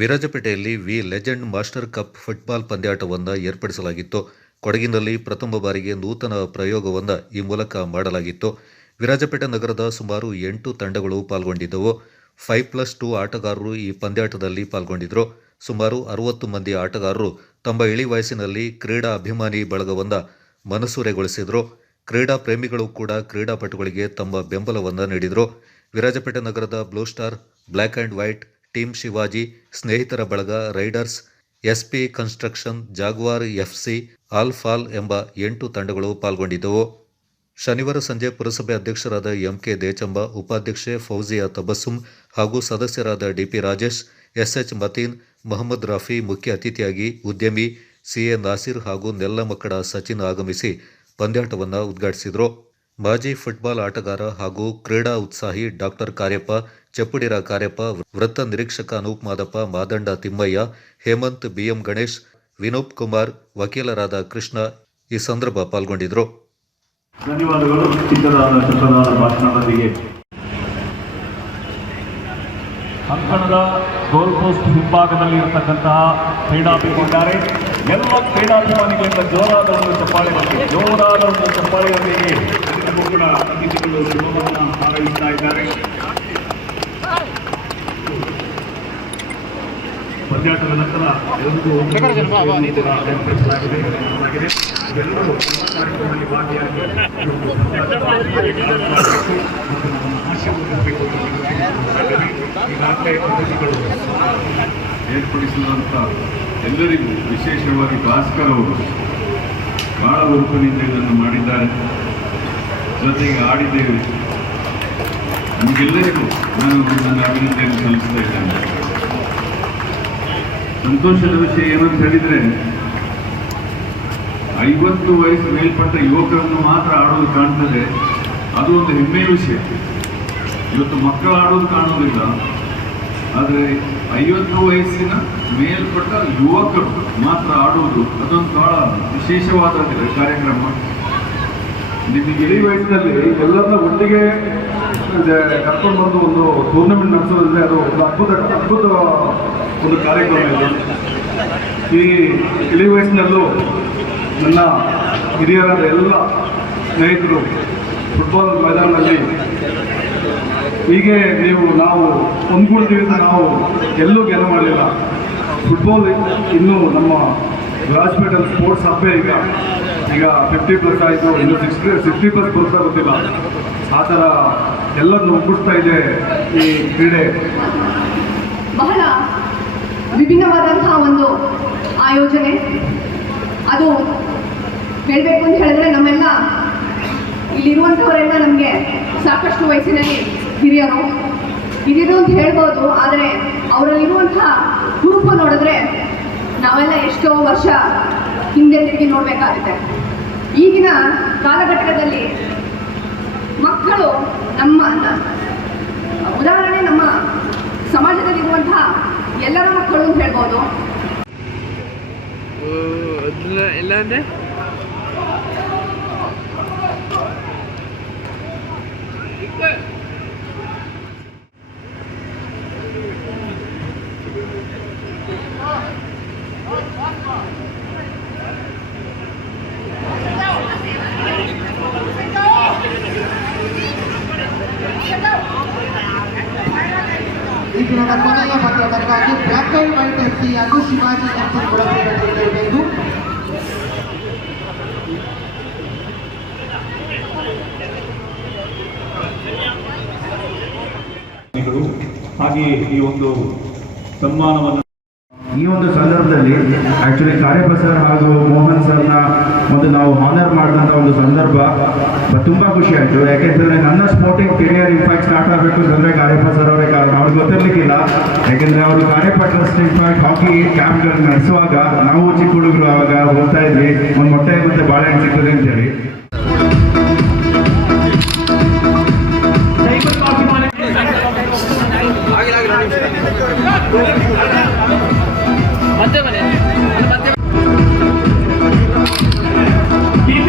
ವಿರಾಜಪೇಟೆಯಲ್ಲಿ V legend master cup football ಪಂದ್ಯಾಟವನ್ನು ಏರ್ಪಡಿಸಲಾಗಿತ್ತು. ಕೊಡಗಿನಲ್ಲಿ ಪ್ರಥಮ ಬಾರಿಗೆ ನೂತನ ಪ್ರಯೋಗವನ್ನು ಈ ಮೂಲಕ ಮಾಡಲಾಗಿತ್ತು. ವಿರಾಜಪೇಟೆ ನಗರದ ಸುಮಾರು 8 ತಂಡಗಳು ಪಾಲ್ಗೊಂಡಿದ್ದವು. 5+2 ಆಟಗಾರರು ಈ ಪಂದ್ಯಾಟದಲ್ಲಿ ಪಾಲ್ಗೊಂಡಿದ್ದರು. ಸುಮಾರು 60 ಮಂದಿ ಆಟಗಾರರು ತಮ್ಮ ಇಳಿ ವಯಸ್ಸಿನಲ್ಲಿ ಕ್ರೀಡಾ ಅಭಿಮಾನಿ ಬಳಗವನ್ನು ಮನಸೂರೆಗೊಳಿಸಿದರು. ಕ್ರೀಡಾ ಪ್ರೇಮಿಗಳು ಕೂಡ ಕ್ರೀಡಾಪಟುಗಳಿಗೆ ತಮ್ಮ ಬೆಂಬಲವನ್ನು ನೀಡಿದರು. ವಿರಾಜಪೇಟೆ ನಗರದ blue star, black and white, team Shivaji, ಸ್ನೇಹಿತರ ಬಳಗ, Riders, SP construction, Jaguar FC, all ಎಂಬ 8 ತಂಡಗಳು ಪಾಲ್ಗೊಂಡಿದ್ದವು. ಶನಿವಾರ ಸಂಜೆ ಪುರಸಭೆ ಅಧ್ಯಕ್ಷರಾದ ಎಂಕೆ ದೇಚಂಬ, ಉಪಾಧ್ಯಕ್ಷೆ ಫೌಜಿಯಾ ತಬಸ್ಸುಮ್ ಹಾಗೂ ಸದಸ್ಯರಾದ ಡಿಪಿ ರಾಜೇಶ್, ಎಸ್ಎಚ್ ಮತೀನ್, ಮೊಹಮ್ಮದ್ ರಫಿ ಮುಖ್ಯ ಅತಿಥಿಯಾಗಿ, ಉದ್ಯಮಿ ಸಿಎ ನಾಸಿರ್ ಹಾಗೂ ನೆಲ್ಲಮಕ್ಕಡ ಸಚಿನ್ ಆಗಮಿಸಿ ಪಂದ್ಯಾಟವನ್ನು ಉದ್ಘಾಟಿಸಿದರು. ಮಾಜಿ ಫುಟ್ಬಾಲ್ ಆಟಗಾರ ಹಾಗೂ ಕ್ರೀಡಾ ಉತ್ಸಾಹಿ ಡಾಕ್ಟರ್ ಕಾರ್ಯಪ್ಪ, ಚಪ್ಪುಡಿರ ಕಾರ್ಯಪ್ಪ, ವೃತ್ತ ನಿರೀಕ್ಷಕ ಅನೂಪ್ ಮಾದಪ್ಪ, ಮಾದಂಡ ತಿಮ್ಮಯ್ಯ, ಹೇಮಂತ್, ಬಿಎಂ ಗಣೇಶ್, ವಿನೋಬ್ ಕುಮಾರ್, ವಕೀಲರಾದ ಕೃಷ್ಣ ಈ ಸಂದರ್ಭ ಪಾಲ್ಗೊಂಡಿದ್ದರು. ಧನ್ಯವಾದಗಳು. ಚಿಕ್ಕದಾದ ಭಾಷಣದೊಂದಿಗೆ ಅಂಕಣದ ಗೋಲ್ ಪೋಸ್ಟ್ ಹಿಂಭಾಗದಲ್ಲಿ ಇರತಕ್ಕಂತಹ ಕ್ರೀಡಾಭಿಮಾನಿದ್ದಾರೆ. ಎಲ್ಲ ಕ್ರೀಡಾಭಿಮಾನಿಗಳಿಂದ ಜೋರಾದ ಒಂದು ಚಪ್ಪಾಳೆಯೊಂದಿಗೆ ಕೂಡ ಅತಿಥಿಗಳು ಶುಭವನ್ನು ಹಾರೈಸ್ತಾ ಇದ್ದಾರೆ. ಪಂದ್ಯಾಟದ ನಂತರ ಎಲ್ಲರೂ ಕಾರ್ಯಕ್ರಮದಲ್ಲಿ ಭಾಗಿಯಾಗಿ ಈಗಾಗಲೇ ಅತಿಥಿಗಳು ಏರ್ಪಡಿಸಿದಂಥ ಎಲ್ಲರಿಗೂ, ವಿಶೇಷವಾಗಿ ಭಾಸ್ಕರ್ ಅವರು ಬಹಳ ಹುರುಪಿನಿಂದ ಇದನ್ನು ಮಾಡಿದ್ದಾರೆ. ಜೊತೆಗೆ ಆಡಿದ್ದೇವೆ. ನಮಗೆಲ್ಲರಿಗೂ ನಾನು ನನ್ನ ಅಭಿನಂದನೆ ಸಲ್ಲಿಸ್ತಾ ಇದ್ದೇನೆ. ಸಂತೋಷದ ವಿಷಯ ಏನಂತ ಹೇಳಿದರೆ, 50 ವಯಸ್ಸು ಮೇಲ್ಪಟ್ಟ ಯುವಕರನ್ನು ಮಾತ್ರ ಆಡೋದು ಕಾಣ್ತದೆ. ಅದು ಒಂದು ಹೆಮ್ಮೆಯ ವಿಷಯ. ಇವತ್ತು ಮಕ್ಕಳು ಆಡೋದು ಕಾಣೋದಿಲ್ಲ, ಆದರೆ 50 ವಯಸ್ಸಿನ ಮೇಲ್ಪಟ್ಟ ಯುವಕರು ಮಾತ್ರ ಆಡುವುದು ಅದೊಂದು ಬಹಳ ವಿಶೇಷವಾದ ಕಾರ್ಯಕ್ರಮ. ನಿಮಗೆ ಇಳಿ ವಯಸ್ಸಿನಲ್ಲಿ ಎಲ್ಲರನ್ನ ಒಟ್ಟಿಗೆ ಕರ್ಕೊಂಡು ಬಂದು ಒಂದು ಟೂರ್ನಮೆಂಟ್ ನಡೆಸೋದಂದ್ರೆ ಅದು ಒಂದು ಅದ್ಭುತ ಒಂದು ಕಾರ್ಯಕ್ರಮ ಇದೆ. ಈ ಇಳಿ ವಯಸ್ಸಿನಲ್ಲೂ ನನ್ನ ಹಿರಿಯರಾದ ಎಲ್ಲ ಸ್ನೇಹಿತರು ಫುಟ್ಬಾಲ್ ಮೈದಾನದಲ್ಲಿ ಹೀಗೆ ನಾವು ಒಂದ್ಗೂಡ್ತೀವಿ. ನಾವು ಎಲ್ಲೂ ಗೆಲ್ಲ ಮಾಡಲಿಲ್ಲ. ಫುಟ್ಬಾಲ್ ಇನ್ನೂ ನಮ್ಮ ವಿರಾಜಪೇಟೆ ಸ್ಪೋರ್ಟ್ಸ್ ಹಬ್ಬೆ ಈಗ 50+ ಆಯಿತು, ಇನ್ನು 60+ ಬರುತ್ತಾ ಗೊತ್ತಿಲ್ಲ. ಆ ಥರ ಎಲ್ಲರನ್ನು ಒಗ್ಗೂಡಿಸ್ತಾ ಇದೆ ಈ ಕ್ರೀಡೆ. ಬಹಳ ವಿಭಿನ್ನವಾದಂತಹ ಒಂದು ಆಯೋಜನೆ. ಅದು ಹೇಳಬೇಕು ಅಂತ ಹೇಳಿದ್ರೆ, ನಮ್ಮೆಲ್ಲ ಇಲ್ಲಿರುವಂಥವರೆಲ್ಲ ನಮಗೆ ಸಾಕಷ್ಟು ವಯಸ್ಸಿನಲ್ಲಿ ಹಿರಿಯರು ಅಂತ ಹೇಳ್ಬೋದು. ಆದರೆ ಅವರಲ್ಲಿರುವಂತಹ ಹುರುಪು ನೋಡಿದ್ರೆ ನಾವೆಲ್ಲ ಎಷ್ಟೋ ವರ್ಷ ಹಿಂದೆ ತಿರುಗಿ ನೋಡಬೇಕಾಗುತ್ತೆ. ಈಗಿನ ಕಾಲಘಟ್ಟದಲ್ಲಿ ಮಕ್ಕಳು ಉದಾಹರಣೆ ನಮ್ಮ ಸಮಾಜದಲ್ಲಿರುವಂತಹ ಎಲ್ಲರ ಮಕ್ಕಳು ಅಂತ ಹೇಳ್ಬೋದು. ಎಲ್ಲ ಅಂದರೆ ಈ ದಿನದ ಕೊನೆಯ ಪಂದ್ಯದಕ್ಕಾಗಿ ಬ್ಲ್ಯಾಕ್ ಆ್ಯಂಡ್ ವೈಟ್ ಎಫ್ಸಿ ಹಾಗೂ ಶಿವಾಜಿ ಎಫ್ಸಿ ಕೂಡ ಸೇರಿರಬೇಕು. ಹಾಗೆ ಈ ಒಂದು ಸನ್ಮಾನವನ್ನು ಈ ಒಂದು ಸಂದರ್ಭದಲ್ಲಿ ಆ್ಯಕ್ಚುಲಿ ಕಾರ್ಯಪ್ಪ ಸರ್ ಹಾಗೂ ಮೋಹನ್ ಸರ್ನ ನಾವು ಹಾನರ್ ಮಾಡಿದಂಥ ಒಂದು ಸಂದರ್ಭ ತುಂಬ ಖುಷಿ ಆಯಿತು. ಯಾಕೆಂತಂದರೆ ನನ್ನ ಸ್ಪೋರ್ಟಿಂಗ್ ಕೆರಿಯರ್ ಇನ್ಫ್ಯಾಕ್ಟ್ ಸ್ಟಾರ್ಟ್ ಆಗಬೇಕು ಅಂತಂದರೆ ಕಾರ್ಯಪ್ಪ ಸರ್ ಅವರೇ ಕಾರಣ. ಅವ್ರಿಗೆ ಗೊತ್ತಿರಲಿಕ್ಕಿಲ್ಲ, ಯಾಕೆಂದರೆ ಅವರು ಕಾರ್ಯಪ್ಪ ಟ್ರಸ್ಟ್ ಇನ್ಫ್ಯಾಕ್ಟ್ ಹಾಕಿ ಕ್ಯಾಂಪ್ಗಳನ್ನು ನಡೆಸುವಾಗ ನಾವು ಚಿಕ್ಕ ಹುಡುಗರು ಆವಾಗ ಹೋಗ್ತಾ ಇದ್ವಿ, ಒಂದು ಮೊಟ್ಟೆ ಮತ್ತು ಬಾಳೆಹಣ್ಣು ಸಿಗ್ತದೆ ಅಂತೇಳಿ.